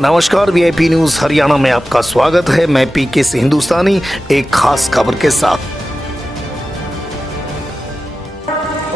नमस्कार, VIP news Haryana में आपका स्वागत है। मैं पीके से हिंदुस्तानी एक खास खबर के साथ।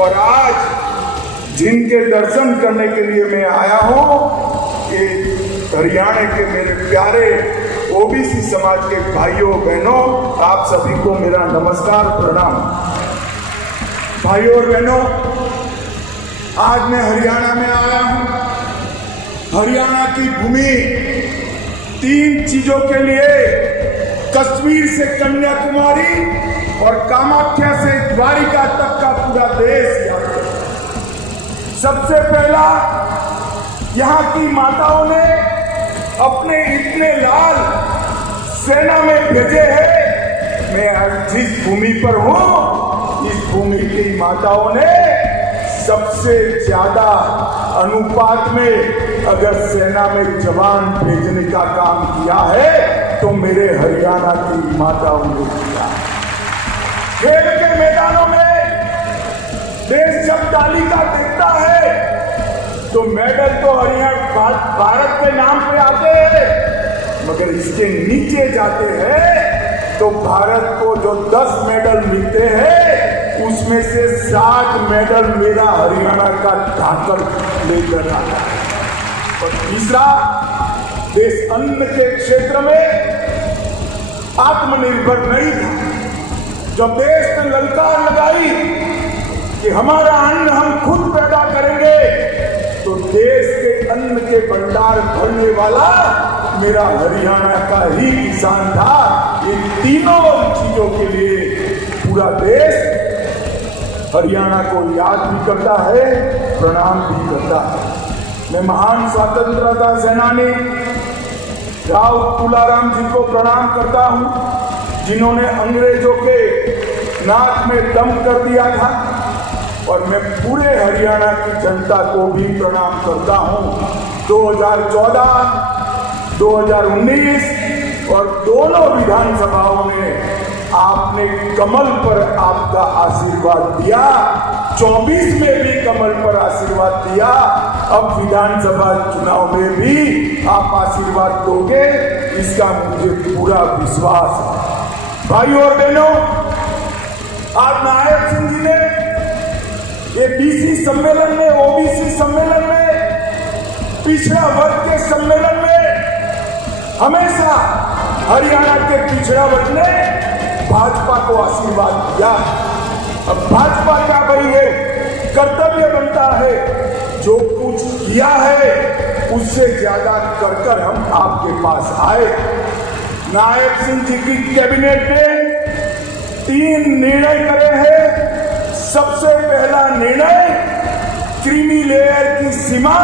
और आज जिनके दर्शन करने के लिए मैं आया हूँ कि हरियाणा के मेरे प्यारे ओबीसी समाज के भाइयों बहनों, आप सभी को मेरा नमस्कार प्रणाम। भाइयों और बहनों, आज मैं हरियाणा में आया हूँ। हरियाणा की भूमि 3 चीजों के लिए, कश्मीर से कन्याकुमारी और कामाख्या से द्वारिका तक का पूरा देश याद है। सबसे पहला, यहाँ की माताओं ने अपने इतने लाल सेना में भेजे हैं। मैं आज जिस भूमि पर हूं, इस भूमि की माताओं ने सबसे ज्यादा अनुपात में अगर सेना में जवान भेजने का काम किया है तो मेरे हरियाणा की माताओं ने किया। खेल के मैदानों में देश जब तालिका देखता है तो मेडल तो हरियाणा भारत के नाम पे आते हैं, मगर इसके नीचे जाते हैं तो भारत को जो 10 मेडल मिलते हैं उसमें से 7 मेडल मेरा हरियाणा का ढाकर लेकर आता है। और तीसरा, देश अन्न के क्षेत्र में आत्मनिर्भर नहीं था। जब देश ने ललकार लगाई कि हमारा अन्न हम खुद पैदा करेंगे, तो देश के अन्न के भंडार भरने वाला मेरा हरियाणा का ही किसान था। इन तीनों चीजों के लिए पूरा देश हरियाणा को याद भी करता है, प्रणाम भी करता है। मैं महान स्वतंत्रता सेनानी राव तुलाराम जी को प्रणाम करता हूं, जिन्होंने अंग्रेजों के नाक में दम कर दिया था। और मैं पूरे हरियाणा की जनता को भी प्रणाम करता हूं। 2014, 2019 और दोनों विधानसभाओं में आपने कमल पर आपका आशीर्वाद दिया। 24 में भी कमल पर आशीर्वाद दिया। अब विधानसभा चुनाव में भी आप आशीर्वाद दोगे, इसका मुझे पूरा विश्वास है। भाइयों और बहनों, आज नायक सिंह जी ने ये बीसी सम्मेलन में, ओबीसी सम्मेलन में, पिछड़ा वर्ग के सम्मेलन में हमेशा हरियाणा के पिछड़ा वर्ग ने भाजपा को आशीर्वाद दिया। अब भाजपा क्या भाई है, कर्तव्य बनता है, जो कुछ किया है उससे ज्यादा कर हम आपके पास आए। नायक सिंह जी की कैबिनेट ने 3 निर्णय करे हैं। सबसे पहला निर्णय, क्रीमी लेयर की सीमा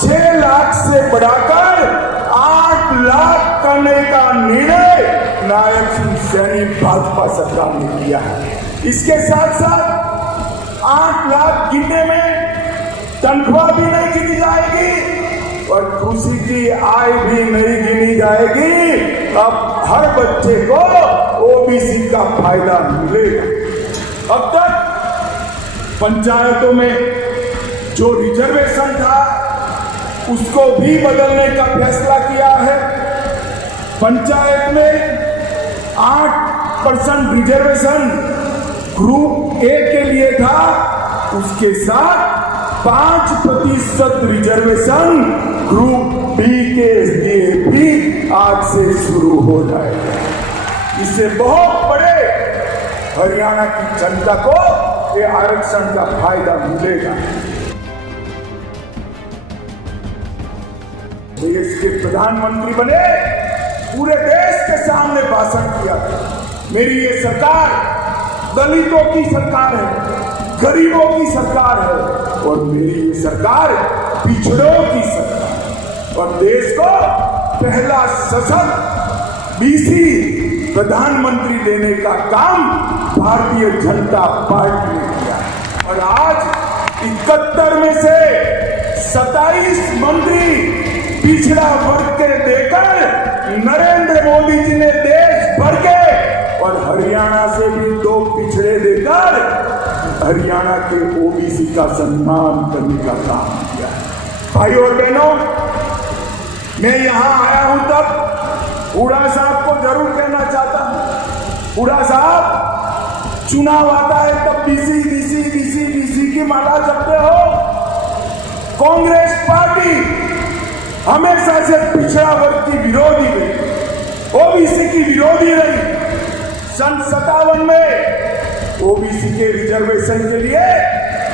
6 लाख से बढ़ाकर 8 लाख करने का निर्णय नायक सिंह सैनी भाजपा सरकार ने किया है। इसके साथ साथ 8 लाख गिनने में तनख्वाह भी नहीं गिनी जाएगी और कृषि की आय भी नहीं गिनी जाएगी। अब हर बच्चे को ओबीसी का फायदा मिलेगा। अब तक पंचायतों में जो रिजर्वेशन था उसको भी बदलने का फैसला किया है। पंचायत में 8% रिजर्वेशन ग्रुप ए के लिए था, उसके साथ 5% रिजर्वेशन ग्रुप बी के लिए भी आज से शुरू हो जाएगा। इससे बहुत बड़े हरियाणा की जनता को ये आरक्षण का फायदा मिलेगा। देश के प्रधानमंत्री बने, पूरे देश के सामने भाषण किया। मेरी ये सरकार दलितों की सरकार है, गरीबों की सरकार है और मेरी ये सरकार पिछड़ों की सरकार। और देश को पहला सशक्त बीसी प्रधानमंत्री देने का काम भारतीय जनता पार्टी ने किया। और आज 71 में से 27 मंत्री पिछड़ा वर्ग के देकर नरेंद्र मोदी जी ने देश भर के, और हरियाणा से भी 2 पिछड़े देकर हरियाणा के ओबीसी का सम्मान करने का काम किया। भाइयों और बहनों, मैं यहां आया हूं तब हुड्डा साहब को जरूर कहना चाहता हूं, हुड्डा साहब चुनाव आता है तब बीसी बीसी बीसी बीसी की माला जपते हो। कांग्रेस पार्टी हमेशा से पिछड़ा वर्ग की विरोधी रही, ओबीसी की विरोधी रही। सन 57 में ओबीसी के रिजर्वेशन के लिए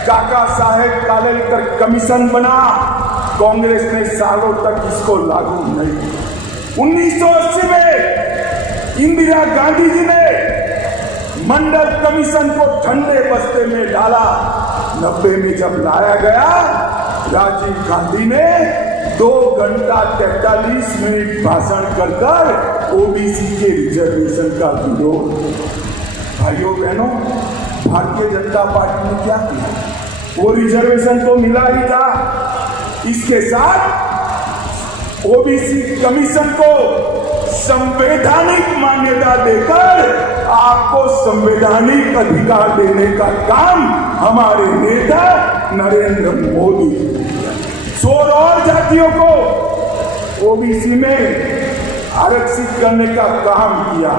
काका साहेब कालेलकर कमीशन बना, कांग्रेस ने सालों तक इसको लागू नहीं। 1980 में इंदिरा गांधी जी ने मंडल कमीशन को ठंडे बस्ते में डाला। 90 में जब लाया गया, राजीव गांधी ने 2 घंटा 43 मिनट भाषण कर ओबीसी के रिजर्वेशन का विरोध। भाइयों बहनों, भारतीय जनता पार्टी ने क्या किया? वो रिजर्वेशन तो मिला ही था, इसके साथ ओबीसी कमीशन को संवैधानिक मान्यता देकर आपको संवैधानिक अधिकार देने का काम हमारे नेता नरेंद्र मोदी। 16 और जातियों को ओबीसी में आरक्षित करने का काम किया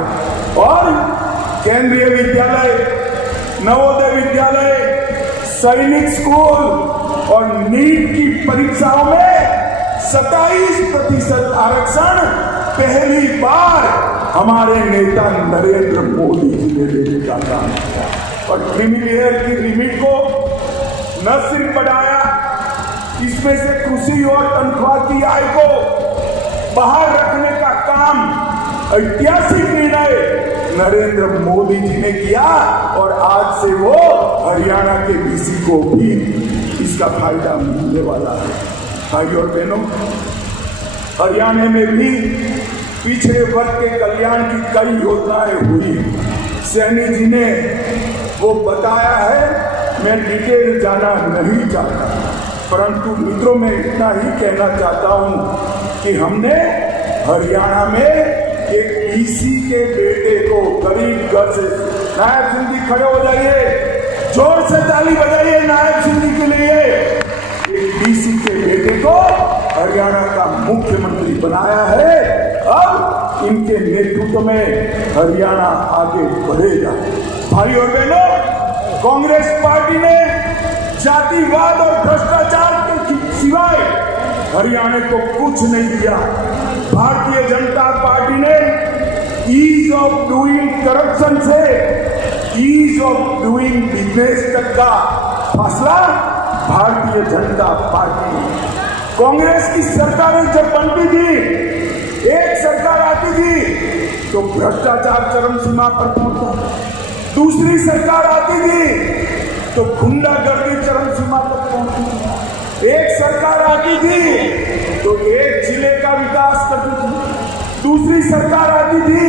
और केंद्रीय विद्यालय, नवोदय विद्यालय, सैनिक स्कूल और नीट की परीक्षाओं में 27% आरक्षण पहली बार हमारे नेता नरेंद्र मोदी जी ने देने का काम किया और क्रीमिलेयर की लिमिट को न सिर्फ बढ़ाया, इसमें से कृषि और तनख्वाह की आय को बाहर रखने का काम ऐतिहासिक निर्णय नरेंद्र मोदी जी ने किया और आज से वो हरियाणा के बीसी को भी इसका फायदा मिलने वाला है। भाइयों और बहनों, हरियाणा में भी पिछड़े वर्ग के कल्याण की कई योजनाएं हुई। सैनी जी ने वो बताया है, मैं डिटेल जाना नहीं चाहता, परंतु मित्रों में इतना ही कहना चाहता हूं कि हमने हरियाणा में एक बीसी के बेटे को गरीब घर से, नायब सिंह जी खड़े हो जाइए, जोर से ताली बजाइए नायब सिंह जी के लिए। एक बीसी के बेटे को हरियाणा का मुख्यमंत्री बनाया है। अब इनके नेतृत्व में हरियाणा आगे बढ़ेगा। भाई और बहनों, कांग्रेस पार्टी ने जातिवाद और भ्रष्टाचार के सिवाय हरियाणा को कुछ नहीं दिया। भारतीय जनता पार्टी ने ईज ऑफ डूइंग करप्शन से ईज ऑफ डूइंग बिजनेस तक का फैसला भारतीय जनता पार्टी ने, कांग्रेस की सरकारें जब बनती थी, एक सरकार आती थी तो भ्रष्टाचार चरम सीमा पर पहुंचता, दूसरी सरकार आती थी तो गुंडागर्दी चरम सीमा तक पहुंची थी, एक सरकार आती थी तो एक जिले का विकास करती थी, दूसरी सरकार आती थी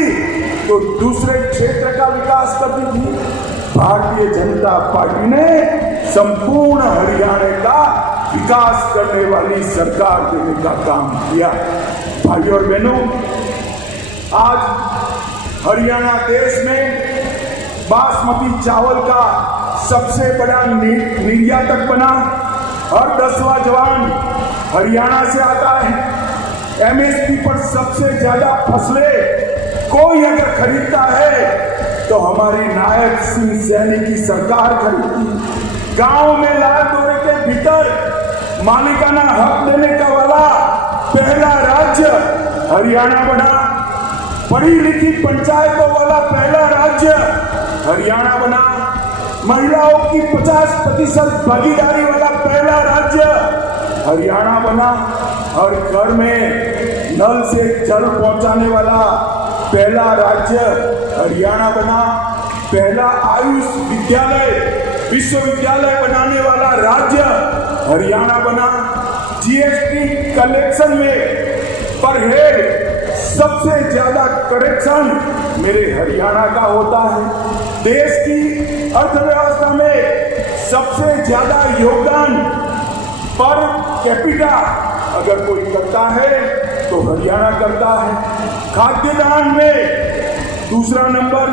तो दूसरे क्षेत्र का विकास करती थी। भारतीय जनता पार्टी ने संपूर्ण हरियाणा का विकास करने वाली सरकार देने का काम किया। भाइयों और बहनों, आज हरियाणा देश में बासमती चावल का सबसे बड़ा निर्यातक बना। हर 10वां जवान हरियाणा से आता है। एमएसपी पर सबसे ज्यादा फसलें कोई अगर खरीदता है तो हमारी नायब सिंह सैनी की सरकार खरीदती। गांव में लाल डोरे के भीतर मालिकाना हक देने का वाला पहला राज्य हरियाणा बना। पढ़ी लिखी पंचायतों वाला पहला राज्य हरियाणा बना। महिलाओं की 50% भागीदारी वाला पहला राज्य हरियाणा बना। हर घर में नल से जल पहुंचाने वाला पहला राज्य हरियाणा बना। पहला आयुष विद्यालय विश्वविद्यालय बनाने वाला राज्य हरियाणा बना। जीएसटी कलेक्शन में पर हेड सबसे ज्यादा करेक्शन मेरे हरियाणा का होता है। देश की अर्थव्यवस्था में सबसे ज्यादा योगदान पर कैपिटा अगर कोई करता है तो हरियाणा करता है। खाद्यान्न में दूसरा नंबर,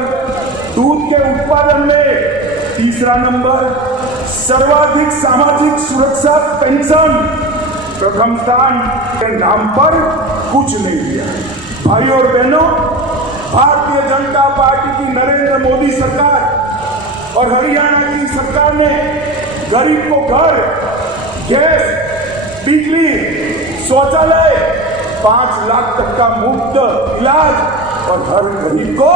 दूध के उत्पादन में तीसरा नंबर, सर्वाधिक सामाजिक सुरक्षा पेंशन प्रथम स्थान के नाम पर कुछ नहीं दिया। भाई और बहनों, भारतीय जनता पार्टी की नरेंद्र मोदी सरकार और हरियाणा की सरकार ने गरीब को घर, गैस, बिजली, शौचालय, 5 लाख तक का मुफ्त इलाज और हर गरीब को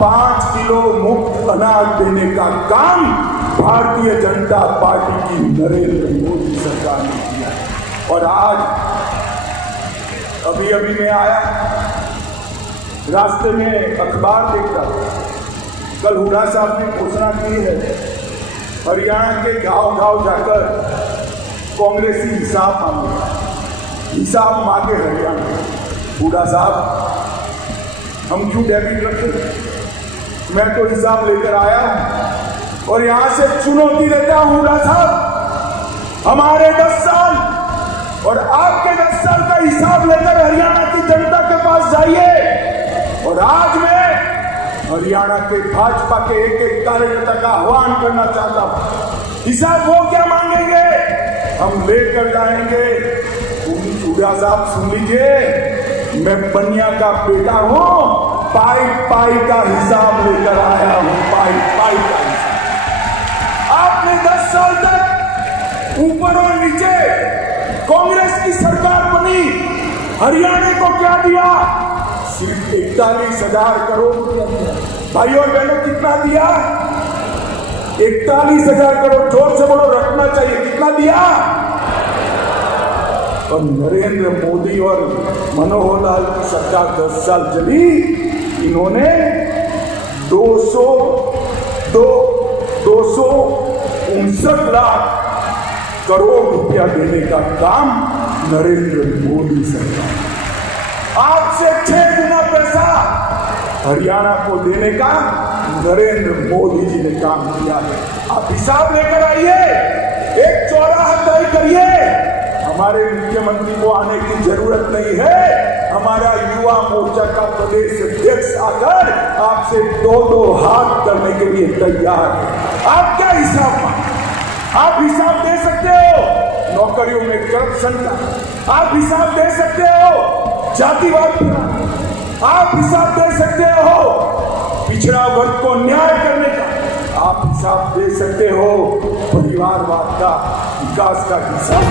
5 किलो मुफ्त अनाज देने का काम भारतीय जनता पार्टी की नरेंद्र मोदी सरकार ने किया। और आज अभी मैं आया, रास्ते में अखबार देखता, कल हुड्डा साहब ने घोषणा की है हरियाणा के गांव-गांव जाकर कांग्रेसी हिसाब मांगे हरियाणा। हुड्डा साहब, हम क्यों डेबिट रखें? मैं तो हिसाब लेकर आया हूं और यहां से चुनौती देता हूं हुड्डा साहब, हमारे 10 साल और आपके 10 साल का हिसाब लेकर हरियाणा की जनता के पास जाइए। और आज मैं हरियाणा के भाजपा के एक कार्यकर्ता का आह्वान करना चाहता हूं, हिसाब वो क्या मांगेंगे हम लेकर जाएंगे। हुड्डा साहब सुन लीजिए, मैं बनिया का बेटा हूं, पाई का हिसाब लेकर आया हूं, पाई का हिसाब। आपने 10 साल तक ऊपर और नीचे कांग्रेस की सरकार बनी, हरियाणा को क्या दिया? सिर्फ 41,000 करोड़ रुपया दिया। भाई और बहनों, कितना दिया? 41,000 करोड़। जोर से बोलो, रखना चाहिए। कितना दिया? और नरेंद्र मोदी और मनोहर लाल की सरकार 10 साल चली, इन्होंने 259 लाख करोड़ रुपया देने का काम नरेंद्र मोदी सरकार, आपसे 6 गुना पैसा हरियाणा को देने का नरेंद्र मोदी जी ने काम किया है। आप हिसाब लेकर आइए, एक चौराहा तय करिए। हमारे मुख्यमंत्री को आने की जरूरत नहीं है, हमारा युवा मोर्चा का प्रदेश अध्यक्ष आकर आपसे 2-2 हाथ करने के लिए तैयार है। आप क्या हिसाब मांगे? आप हिसाब दे सकते हो नौकरियों में करप्शन का, आप हिसाब दे सकते हो जातिवाद का, आप हिसाब दे सकते हो पिछड़ा वर्ग को न्याय करने का, आप हिसाब दे सकते हो परिवारवाद का, विकास का हिसाब।